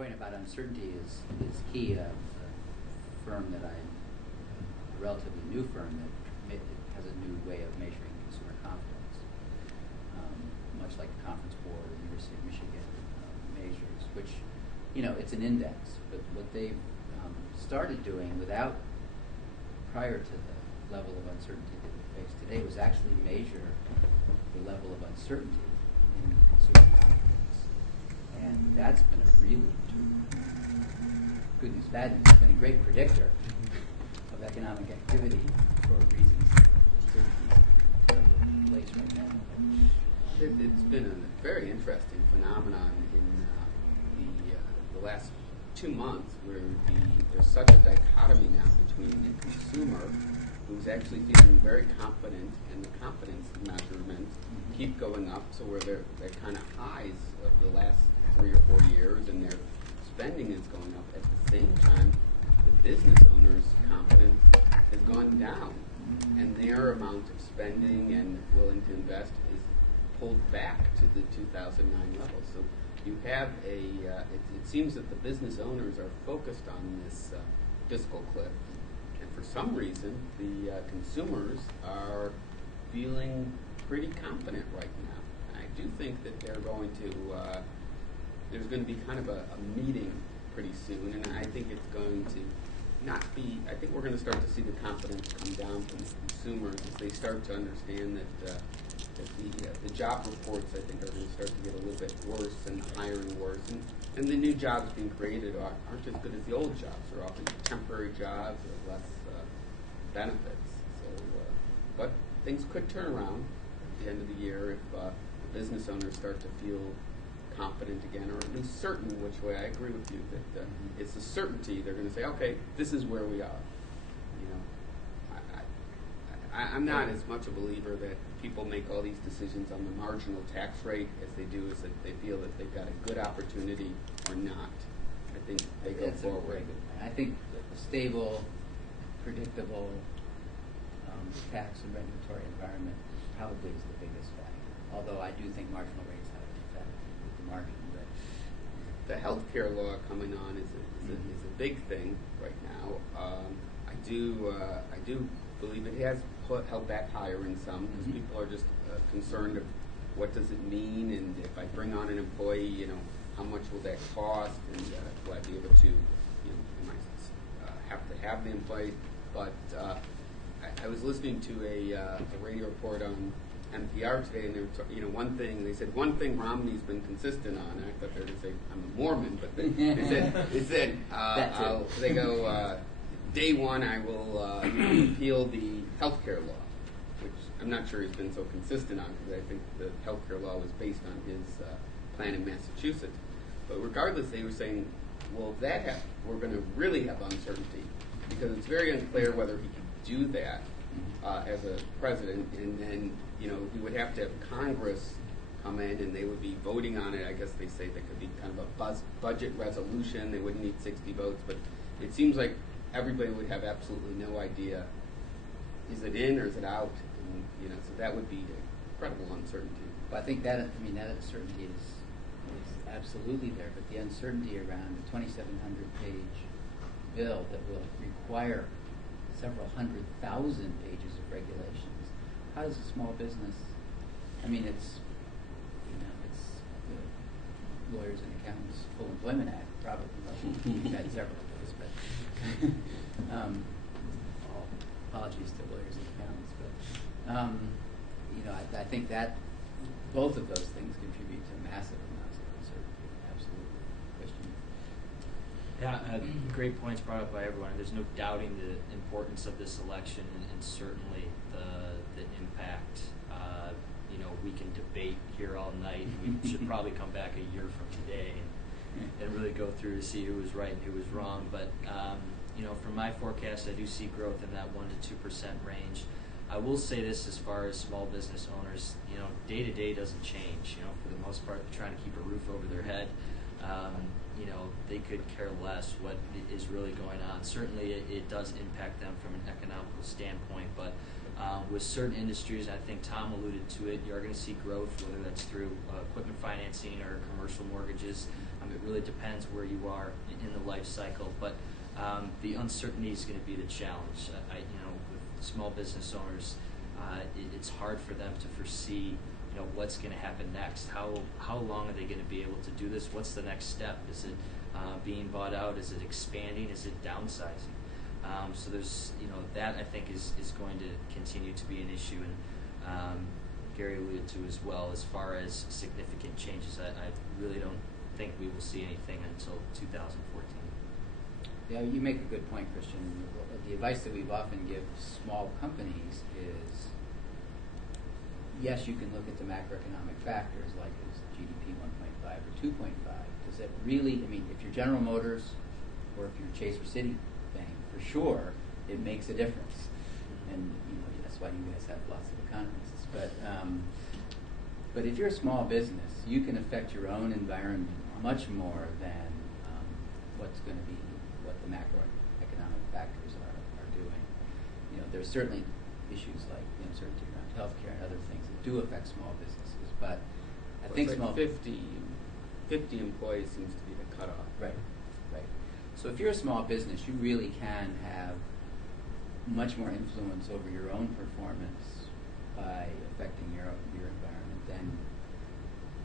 point about uncertainty is key. A firm that a relatively new firm that has a new way of measuring consumer confidence, much like the Conference Board of the University of Michigan measures, which, it's an index. But what they've started doing prior to the level of uncertainty that we face today, was actually measure the level of uncertainty in consumer confidence. And that's been a really, good news, bad news, it's been a great predictor of economic activity for reasons uncertainties are in place right now. It's been a very interesting phenomenon in the last 2 months, where there's such a dichotomy now between the consumer, who's actually feeling very confident, and the confidence measurements keep going up, so where they're kind of highs of the last 3 or 4 years, and their spending is going up. At the same time, the business owners' confidence has gone down, and their amount of spending and willing to invest is pulled back to the 2009 levels. So you have it seems that the business owners are focused on this fiscal cliff, and for some reason the consumers are feeling pretty confident right now. And I do think that there's going to be kind of a meeting pretty soon, and I think it's going to I think we're going to start to see the confidence come down from the consumers as they start to understand that the job reports, I think, are going to start to get a little bit worse, and the hiring worse, and the new jobs being created aren't as good as the old jobs. They're often temporary jobs or less benefits. So, but things could turn around at the end of the year if the business owners start to feel confident again, or at least certain which way. I agree with you that it's the certainty. They're going to say, okay, this is where we are. I'm not as much a believer that people make all these decisions on the marginal tax rate as they do is that they feel that they've got a good opportunity or not. I think they go forward. I think a stable, predictable tax and regulatory environment probably is the biggest factor. Although I do think marginal rates have an effect with the margin. But the healthcare law coming on is a big thing right now. I do believe it has held back hiring some, because people are just concerned of what does it mean, and if I bring on an employee, how much will that cost, and will I be able to, am I have to have the employee? But I was listening to a radio report on NPR today, and they were they said one thing Romney's been consistent on, and I thought they were going to say I'm a Mormon, but they said they go, day one I will repeal the health care law, which I'm not sure he's been so consistent on, because I think the health care law was based on his plan in Massachusetts. But regardless, they were saying, well, if we're going to really have uncertainty, because it's very unclear whether he could do that as a president, and then he would have to have Congress come in, and they would be voting on it. I guess they say there could be kind of a budget resolution. They wouldn't need 60 votes, but it seems like everybody would have absolutely no idea, is it in or is it out? And, so that would be incredible uncertainty. Well, I think that uncertainty is absolutely there, but the uncertainty around the 2,700-page bill that will require several 100,000 pages of regulations. How does a small business? It's the Lawyers and Accountants Full Employment Act, probably. We've had several of those, but apologies to lawyers and accountants, but I think that both of those things contribute to massive amounts of uncertainty. Absolutely, question. Yeah, great points brought up by everyone. There's no doubting the importance of this election, and certainly the impact. We can debate here all night. We should probably come back a year from today and really go through to see who was right and who was wrong. But from my forecast, I do see growth in that 1% to 2% range. I will say this as far as small business owners, day to day doesn't change. For the most part, they're trying to keep a roof over their head. They could care less what is really going on. Certainly, it does impact them from an economical standpoint, but with certain industries, I think Tom alluded to it, you are going to see growth, whether that's through equipment financing or commercial mortgages. It really depends where you are in the life cycle, but the uncertainty is going to be the challenge. With small business owners, it's hard for them to foresee, what's going to happen next. How long are they going to be able to do this? What's the next step? Is it being bought out? Is it expanding? Is it downsizing? So there's, that I think is going to continue to be an issue, and Gary alluded to as well, as far as significant changes. I really don't think we will see anything until 2014. Yeah, you make a good point, Christian. The advice that we've often give small companies is, yes, you can look at the macroeconomic factors like is GDP 1.5 or 2.5. Does it really, if you're General Motors or if you're Chase or Citibank, for sure, it makes a difference. And that's why you guys have lots of economists. But if you're a small business, you can affect your own environment much more than what the macroeconomic factors are doing. There's certainly issues like the uncertainty around healthcare and other things that do affect small businesses. But I think like 50 employees seems to be the cutoff. Right. So if you're a small business, you really can have much more influence over your own performance by affecting your environment than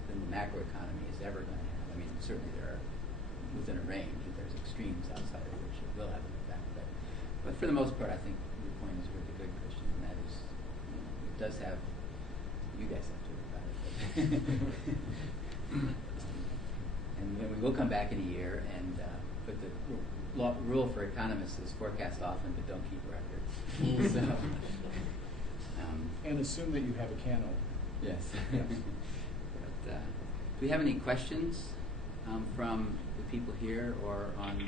the macroeconomy is ever going to have. Certainly there are, within a range, there's extremes outside of which it will have an effect. But for the most part, I think your point is really good, Christian, and that is, it does have, you guys have to worry about it. And then we will come back in a year and put the rule for economists is forecast often, but don't keep records. So, and assume that you have a can opener. Yes. But, do we have any questions from the people here or on?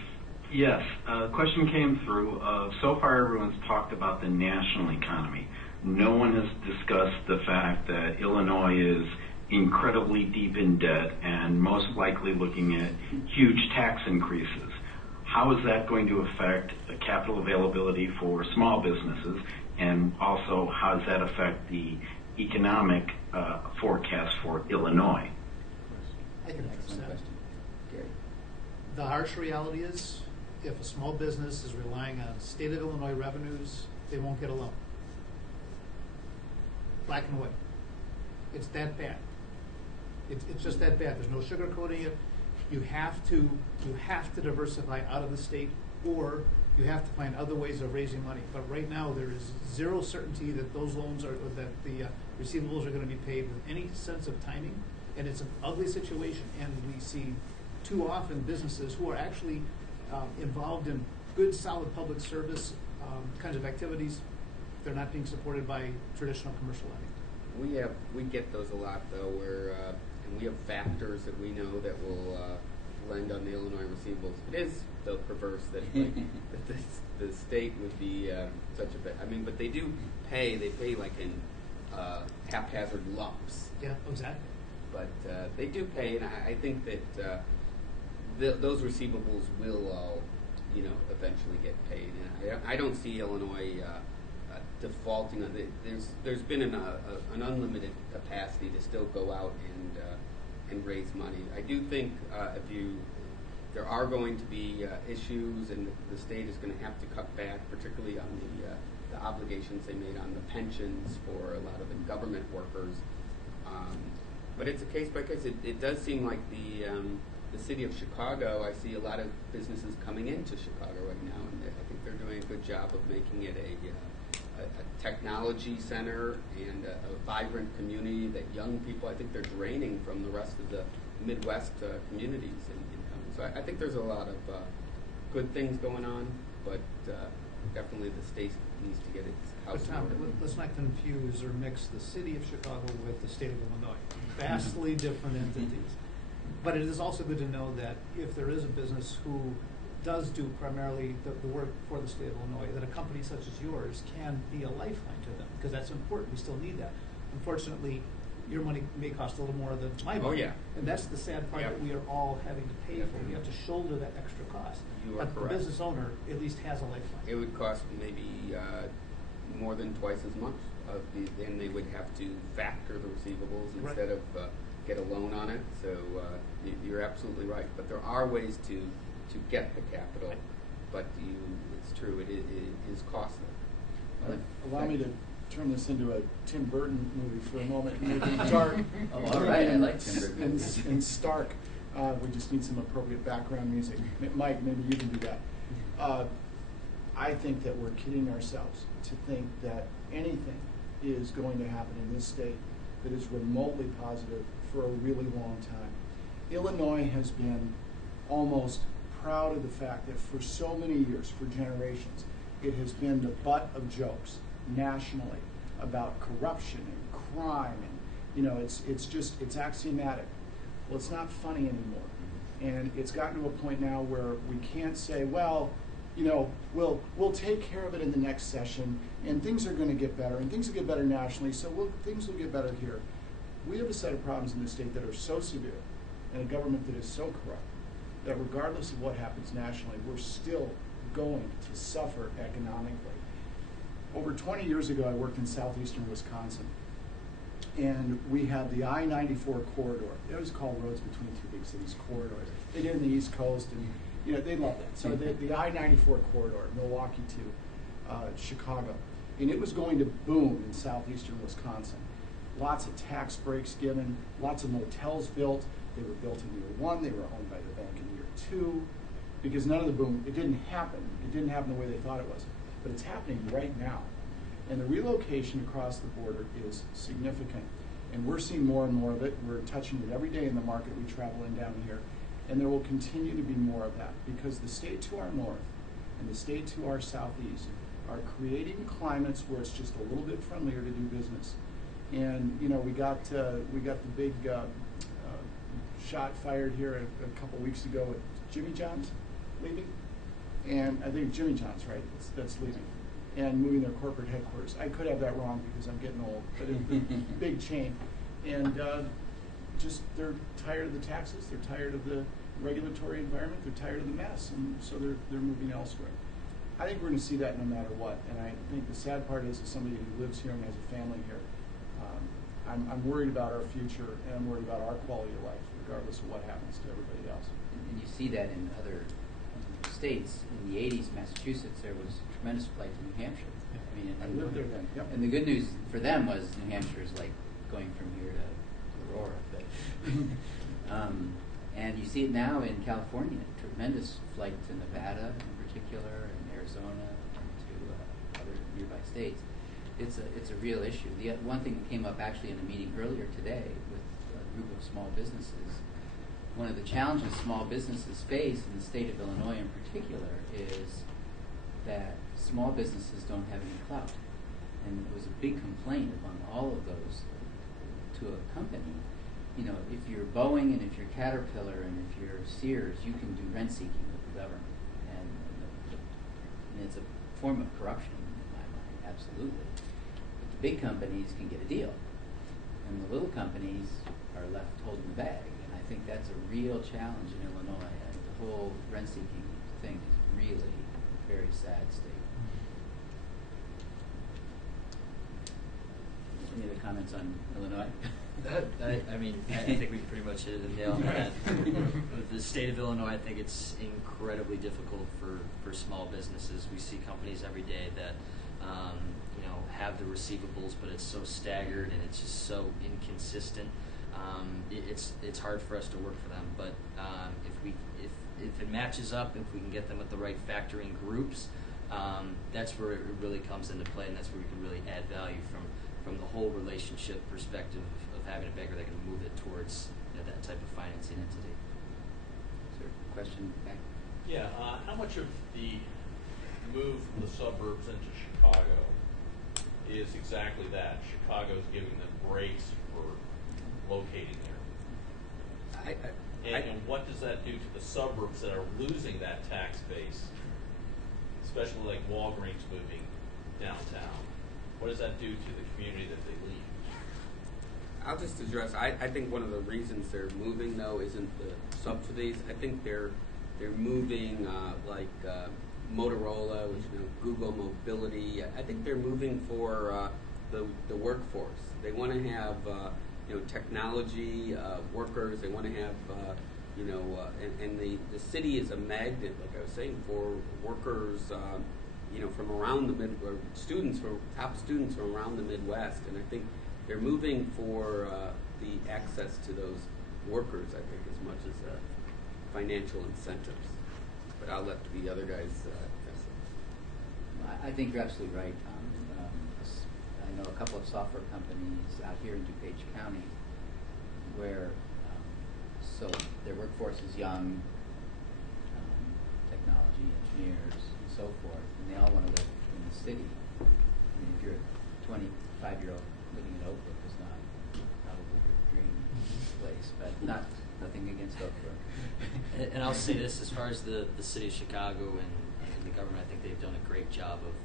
Yes, a question came through. So far, everyone's talked about the national economy. No one has discussed the fact that Illinois is incredibly deep in debt and most likely looking at huge tax increases. How is that going to affect the capital availability for small businesses, and also how does that affect the economic forecast for Illinois? I can answer Excellent that. question. Gary. The harsh reality is, if a small business is relying on state of Illinois revenues, they won't get a loan. Black and white. It's that bad. It's just that bad. There's no sugarcoating it. You have to diversify out of the state, or you have to find other ways of raising money. But right now, there is zero certainty that those loans or that the receivables are going to be paid with any sense of timing, and it's an ugly situation. And we see too often businesses who are actually involved in good, solid public service kinds of activities. They're not being supported by traditional commercial lending. We get those a lot though, where and we have factors that we know that will lend on the Illinois receivables. It is though perverse that that the state would be such a bit. But they do pay. They pay like in haphazard lumps. Yeah, exactly. But they do pay, and I think that those receivables will all, eventually get paid. And I don't see Illinois defaulting on it. There's been an unlimited capacity to still go out and raise money. I do think there are going to be issues, and the state is going to have to cut back, particularly on the obligations they made on the pensions for a lot of the government workers. But it's a case by case. It does seem like the city of Chicago, I see a lot of businesses coming into Chicago right now, and I think they're doing a good job of making it a technology center and a vibrant community that young people, I think they're draining from the rest of the Midwest communities in coming. So I think there's a lot of good things going on, but definitely the state needs to get its house But Tom, in order. let's not confuse or mix the city of Chicago with the state of Illinois. Vastly different entities. But it is also good to know that if there is a business who does do primarily the work for the state of Illinois, that a company such as yours can be a lifeline to them, because that's important. We still need that. Unfortunately, your money may cost a little more than my money. Oh, yeah. And that's the sad part, Yeah. that we are all having to pay for. We have to shoulder that extra cost. You are but correct. the business owner at least has a lifeline. It would cost maybe more than twice as much, and they would have to factor the receivables Right. instead of get a loan on it. So you're absolutely right. But there are ways to get the capital. But it's true. It is costly. Allow me to turn this into a Tim Burton movie for a moment. Maybe dark. Oh, all right. I like Tim Burton movies. And stark. We just need some appropriate background music. Mike, maybe you can do that. I think that we're kidding ourselves to think that anything is going to happen in this state that is remotely positive for a really long time. Illinois has been almost proud of the fact that for so many years, for generations, it has been the butt of jokes nationally about corruption and crime, and it's axiomatic. Well, it's not funny anymore, and it's gotten to a point now where we can't say, well, we'll take care of it in the next session, and things are going to get better, and things will get better nationally, so things will get better here. We have a set of problems in the state that are so severe, and a government that is so corrupt, that regardless of what happens nationally, we're still going to suffer economically. Over 20 years ago, I worked in southeastern Wisconsin, and we had the I-94 corridor. It was called Roads Between Two Big Cities corridors. They did it in the East Coast, and they love that. So the I-94 corridor, Milwaukee to Chicago, and it was going to boom in southeastern Wisconsin. Lots of tax breaks given, lots of motels built. They were built in year one. They were owned by the bank in year two, because none of the boom, it didn't happen. It didn't happen the way they thought it was, but it's happening right now. And the relocation across the border is significant, and we're seeing more and more of it. We're touching it every day in the market we travel in down here. And there will continue to be more of that, because the state to our north and the state to our southeast are creating climates where it's just a little bit friendlier to do business. And we got the big shot fired here a couple weeks ago with Jimmy John's leaving, and I think Jimmy John's right that's leaving and moving their corporate headquarters. I could have that wrong because I'm getting old, but it's a big chain, and just they're tired of the taxes, they're tired of the regulatory environment, they're tired of the mess, and so they're moving elsewhere. I think we're going to see that no matter what, and I think the sad part is, as somebody who lives here and has a family here, I'm worried about our future, and I'm worried about our quality of life, regardless of what happens to everybody else. And you see that in other states. In the 80s, Massachusetts, there was tremendous flight to New Hampshire. I mean, I lived there then. Yep. And the good news for them was New Hampshire is like going from here to Aurora. But and you see it now in California, tremendous flight to Nevada in particular, and Arizona, and to other nearby states. It's a real issue. The one thing that came up actually in a meeting earlier today with a group of small businesses, one of the challenges small businesses face in the state of Illinois in particular is that small businesses don't have any clout. And it was a big complaint among all of those to a company. If you're Boeing and if you're Caterpillar and if you're Sears, you can do rent seeking with the government. And it's a form of corruption in my mind, absolutely. But the big companies can get a deal. And the little companies are left holding the bag. And I think that's a real challenge in Illinois. The whole rent seeking thing is really a very sad state. Any other comments on Illinois? I think we pretty much hit the nail on the head. The state of Illinois, I think it's incredibly difficult for small businesses. We see companies every day that have the receivables, but it's so staggered and it's just so inconsistent. It's hard for us to work for them. But if it matches up, if we can get them with the right factoring groups, that's where it really comes into play, and that's where we can really add value from the whole relationship perspective of having a banker that can move it towards that type of financing entity. Is there a question back? Yeah, how much of the move from the suburbs into Chicago is exactly that? Chicago's giving them breaks for locating there. And what does that do to the suburbs that are losing that tax base, especially like Walgreens moving downtown? What does that do to the community that they leave? I'll just address. I think one of the reasons they're moving though isn't the subsidies. I think they're moving like Motorola, which Google Mobility. I think they're moving for the workforce. They want to have technology workers. They want to have and the city is a magnet, like I was saying, for workers. From around the top students from around the Midwest, and I think they're moving for the access to those workers. I think as much as financial incentives. But I'll let the other guys. I think you're absolutely right, Tom. I know a couple of software companies out here in DuPage County where so their workforce is young, technology engineers and so forth, and they all want to live in the city. I mean, if you're a 25-year-old living in Oak Brook, is not probably your dream place, but nothing against Oak Brook. And I'll say this, as far as the city of Chicago and the government, I think they've done a great job of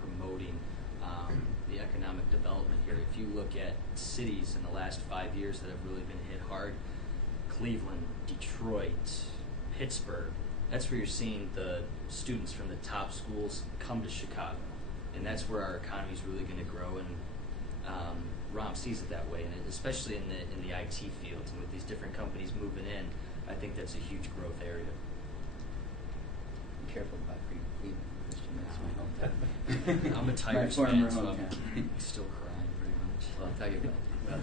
promoting the economic development here. If you look at cities in the last 5 years that have really been hit hard, Cleveland, Detroit, Pittsburgh, that's where you're seeing the students from the top schools come to Chicago. And that's where our economy is really going to grow. And Rom sees it that way, and especially in the IT field, and with these different companies moving in, I think that's a huge growth area. Be careful about Cleveland, Christian. That's my hometown. I'm a Tigers My former fan, so hometown. I'm still crying very much. Well, I'll tell you what. Well,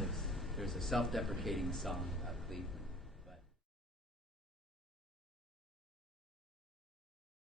there's a self-deprecating song about Cleveland.